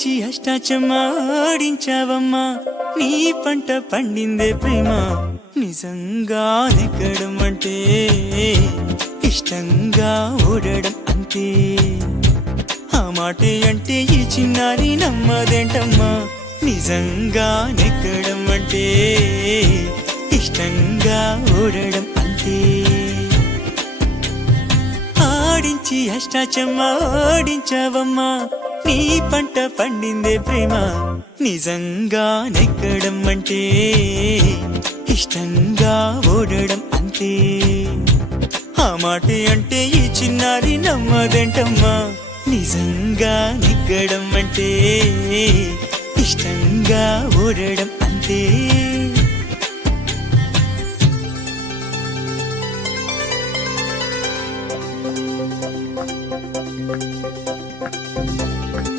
ఆడించి అష్టాచమ్మాడించావమ్మా నీ పంట పండిందే ప్రేమ నిజంగా నెగ్గడం అంటే ఇష్టంగా ఓడడం అంతే ఆ మాటే అంటే ఈ చిన్నారి నమ్మదేంటమ్మా నిజంగా నెగ్గడం అంటే ఇష్టంగా ఓడడం అంతే ఆడించి అష్టాచమ్మాడించావమ్మా నీ పంట పండిందే ప్రేమ నిజంగా నెగ్గడం అంటే ఇష్టంగా ఓడడం అంతే ఆ మాటే అంటే ఈ చిన్నారి నమ్మదేంటమ్మా నిజంగా నెగ్గడం అంటే ఇష్టంగా ఓడడం అంతే